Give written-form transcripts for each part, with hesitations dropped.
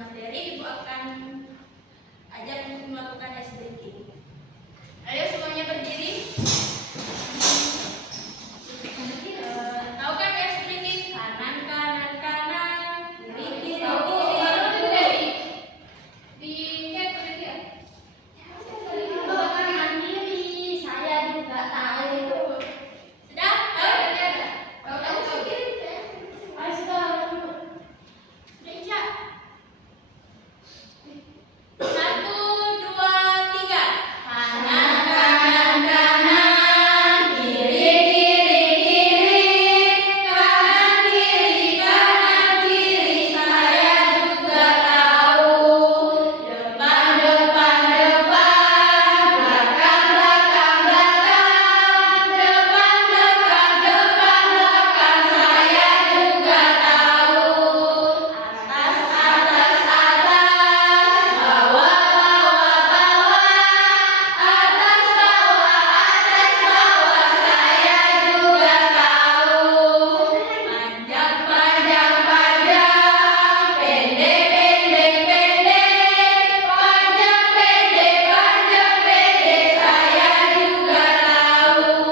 materi, Ibu akan ajak untuk melakukan ice breaking. Ayo semuanya berdiri. Tahu kan ice breaking? Kanan, kanan, kanan, kiri, kiri, kiri. Di saya juga tahu. Sudah? Tahu? Ayo sudah. Satu, dua, tiga. Kanan, kanan, kanan, kiri, kiri, kiri, kanan, kiri, saya juga tahu. Depan, depan, depan, belakang, belakang, belakang, depan, depan, depan, belakang, saya juga tahu. Atas, atas, atas, bawah, bawah, bawah, atas, bawah, saya juga tahu. Panjang, panjang, panjang, pendek, pendek, pendek, panjang, pendek, panjang, pendek, saya juga tahu.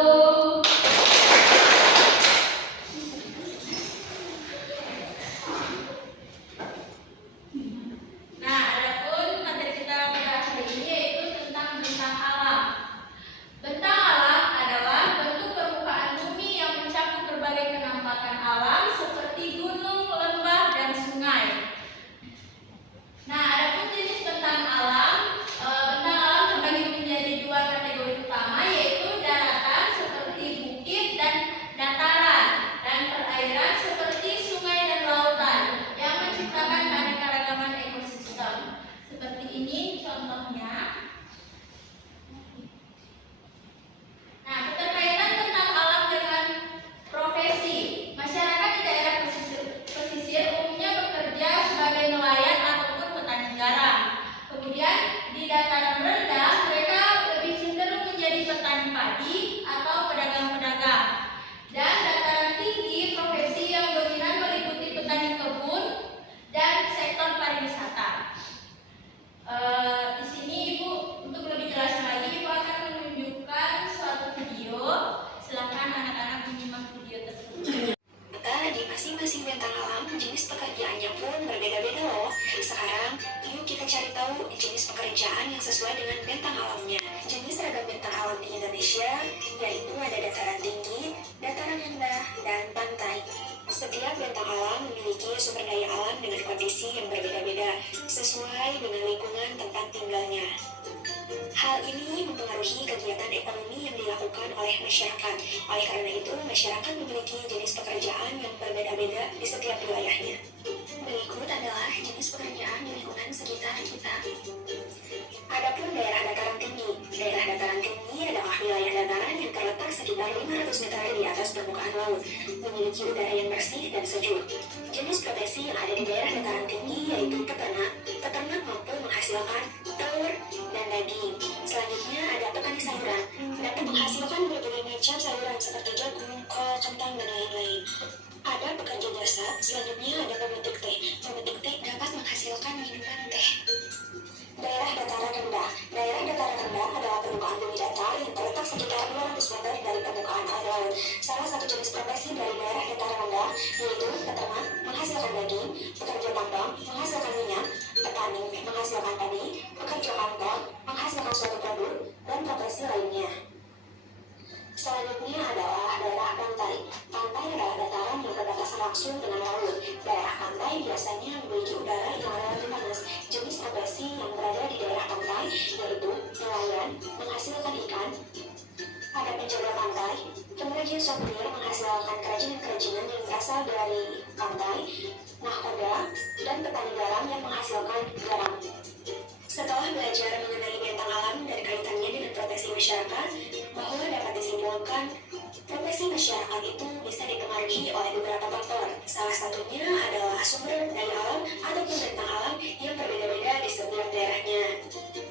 Nah, adapun materi kita pada hari ini yaitu tentang bentang alam. Bentang alam adalah bentuk permukaan bumi yang mencakup berbagai penampakan alam seperti gunung, lembah, dan sungai. Nah, adapun jenis bentang alam terbagi menjadi dua kategori utama, yaitu daratan seperti bukit dan dataran, dan perairan seperti sungai dan lautan yang menciptakan keanekaragaman ekosistem. Seperti ini contohnya. Nah, keterkaitan tentang alam dengan profesi. Masyarakat di daerah pesisir umumnya bekerja sebagai nelayan ataupun petani garam. Kemudian di dataran rendah mereka lebih cenderung menjadi petani padi atau pedagang-pedagang. Dan dataran tinggi profesi yang dominan meliputi petani kebun dan sektor pariwisata. Di sini Ibu untuk lebih jelas lagi Ibu akan menunjukkan suatu video. Silakan anak-anak menyimak video tersebut. Di masing-masing bentang alam, jenis pekerjaannya pun berbeda-beda loh. Sekarang, yuk kita cari tahu jenis pekerjaan yang sesuai dengan bentang alamnya. Jenis ragam bentang alam di Indonesia, yaitu ada dataran tinggi, dataran rendah, dan pantai. Setiap bentang alam memiliki sumber daya alam dengan kondisi yang berbeda-beda, sesuai dengan lingkungan tempat tinggalnya. Hal ini mempengaruhi kegiatan ekonomi yang dilakukan oleh masyarakat. Oleh karena itu, masyarakat memiliki jenis pekerjaan yang berbeda-beda di setiap wilayahnya. Berikut adalah jenis pekerjaan di lingkungan sekitar kita. Adapun daerah dataran tinggi. Daerah dataran tinggi adalah wilayah dataran yang terletak sekitar 500 meter di atas permukaan laut, memiliki udara yang bersih dan sejuk. Jenis profesi yang ada di daerah dataran tinggi yaitu peternak. Peternak mampu menghasilkan telur dan daging. Selanjutnya ada petani sayuran, dapat menghasilkan berbagai macam sayuran seperti jagung, kol, kentang, dan lain-lain. Ada pekerja jasa, selanjutnya ada pemetik teh. Pemetik teh dapat menghasilkan minuman teh. Daerah dataran rendah. Daerah dataran rendah adalah permukaan bumi datar yang terletak sekitar 200 meter dari permukaan air laut. Salah satu jenis profesi dari daerah dataran rendah yaitu peternak menghasilkan daging, pekerja tambang menghasilkan minyak, petani menghasilkan padi, pekerja kantor menghasilkan suatu produk, dan profesi lainnya. Selanjutnya adalah daerah pantai. Pantai adalah dataran yang berbatasan langsung dengan laut. Daerah pantai biasanya memiliki udara yang relatif panas. Jenis profesi yang berada di daerah pantai yaitu nelayan menghasilkan ikan, ada penjaga pantai, pengrajin souvenir menghasilkan kerajinan-kerajinan yang berasal dari pantai, nahkoda, dan petani garam yang menghasilkan garam. Setelah belajar mengenai bentang alam dan kaitannya dengan profesi masyarakat, bahwa dapat disimpulkan profesi masyarakat itu bisa dipengaruhi oleh beberapa faktor. Salah satunya adalah sumber daya alam ataupun bentang alam yang berbeda-beda di setiap daerahnya.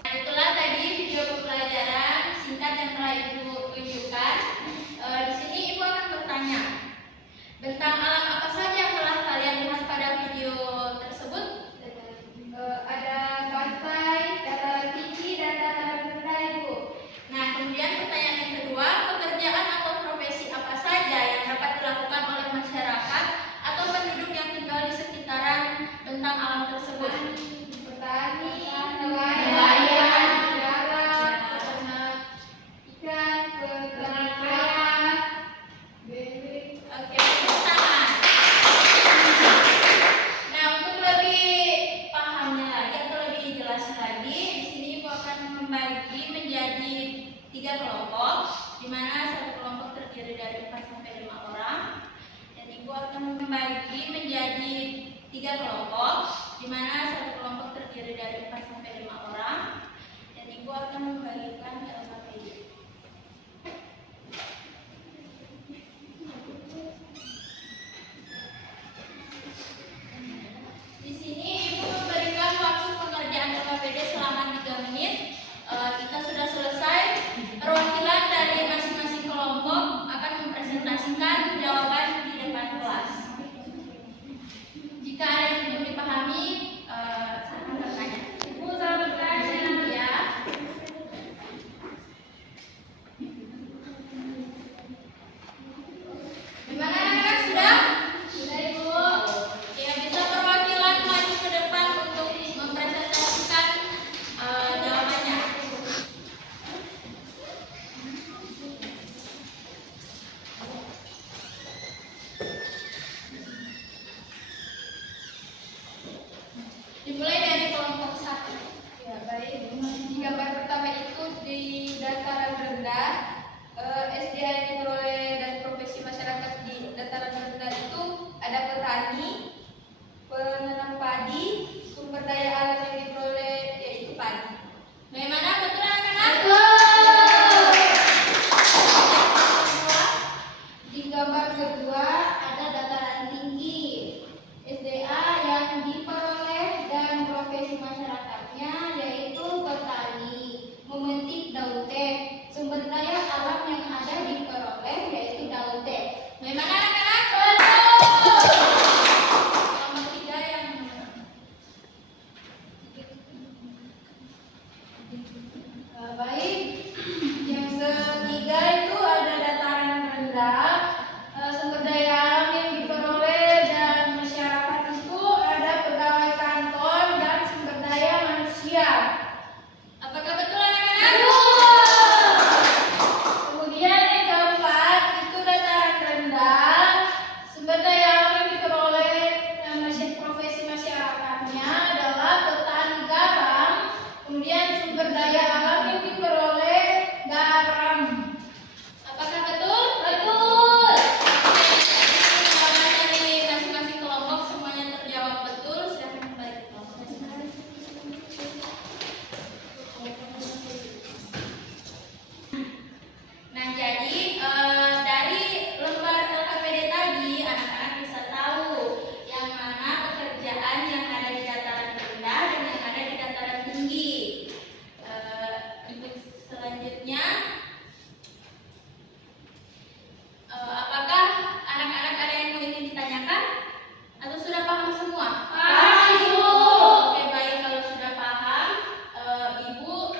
Itulah tadi video pembelajaran singkat yang telah Ibu tunjukkan. Di sini Ibu akan bertanya, bentang alam apa saja yang telah kalian lihat pada video tersebut? akan membagi menjadi 3 kelompok, di mana satu kelompok terdiri dari 4 sampai 5 orang, dan Ibu akan membagikan LKPD. Di sini Ibu memberikan waktu pengerjaan LKPD selama 3 menit. Kita sudah selesai. Perwakilan dari masing-masing kelompok akan mempresentasikan jawaban di depan kelas. Jika ada yang belum dipahami, silakan bertanya. Ibu, saya bertanya. Ya. Gimana anak-anak, sudah? Sudah, Ibu. Ya, bisa perwakilan maju ke depan untuk mempresentasikan jawabannya. Dimulai dari kelompok 1. Ya, baik. Di gambar pertama itu di dataran rendah, SDA yang diperoleh dan profesi masyarakat di dataran rendah itu ada petani, penanam padi, sumber daya alam yang diperoleh yaitu padi. Bagaimana, betul anak-anak? Di gambar kedua ada dataran tinggi, SDA yang diperoleh dan profesi masyarakatnya yaitu petani, memetik daun teh. Sumber daya alam yang ada diperoleh yaitu daun teh. Bagaimana anak-anak? Kelompok 3 yang Baik, yang ketiga itu ada dataran rendah. Sumber daya alam yang diperoleh dan masyarakat itu ada pegawai kantor dan sumber daya manusia. apakah betul anak-anak? Kemudian yang keempat itu dataran rendah. Sumber daya alam yang diperoleh dan profesi masyarakatnya adalah petani garam. Kemudian sumber daya alam yang diperoleh garam. Apakah betul? Betul. Jawaban dari masing-masing kelompok semuanya terjawab betul. Silakan kembali ke kelompok masing-masing. Nah, jadi dari lembar LKPD tadi, anak-anak bisa tahu yang mana pekerjaan yang ada di dataran rendah dan yang ada di dataran tinggi. Untuk selanjutnya, apakah anak-anak ada yang ingin ditanyakan atau sudah paham semua? Paham, Ibu. Oke, baik, kalau sudah paham, Ibu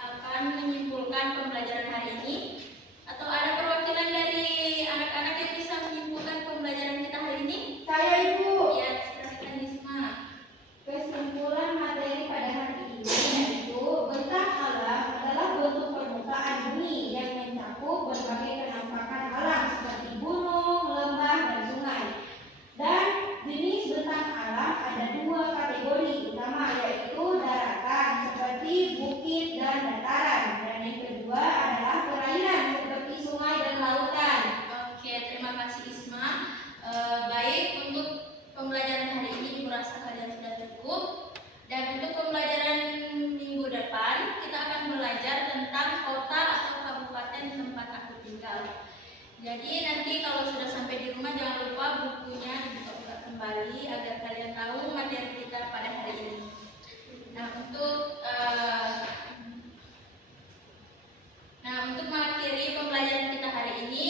akan menyimpulkan pembelajaran hari ini. Atau ada perwakilan dari anak-anak yang bisa menyimpulkan pembelajaran kita hari ini? Saya Ibu. Ya, silakan Isma. Kesimpulan materi pada hari ini yaitu bentang alam adalah bentuk permukaan bumi yang mencakup berbagai penampakan alam seperti gunung, lembah, dan sungai. Dan jenis bentang alam ada 2 kategori utama yaitu daratan seperti bukit dan dataran, dan yang kedua adalah perairan seperti sungai dan lautan. Oke, terima kasih Isma. Baik, untuk pembelajaran hari ini Ibu rasa kalian sudah cukup. Dan untuk pembelajaran minggu depan, kita akan belajar tentang kota atau kabupaten tempat aku tinggal. Jadi nanti kalau sudah sampai di rumah jangan lupa bukunya dibuka kembali agar kalian tahu materi kita pada hari ini. Nah, untuk mengakhiri pembelajaran kita hari ini,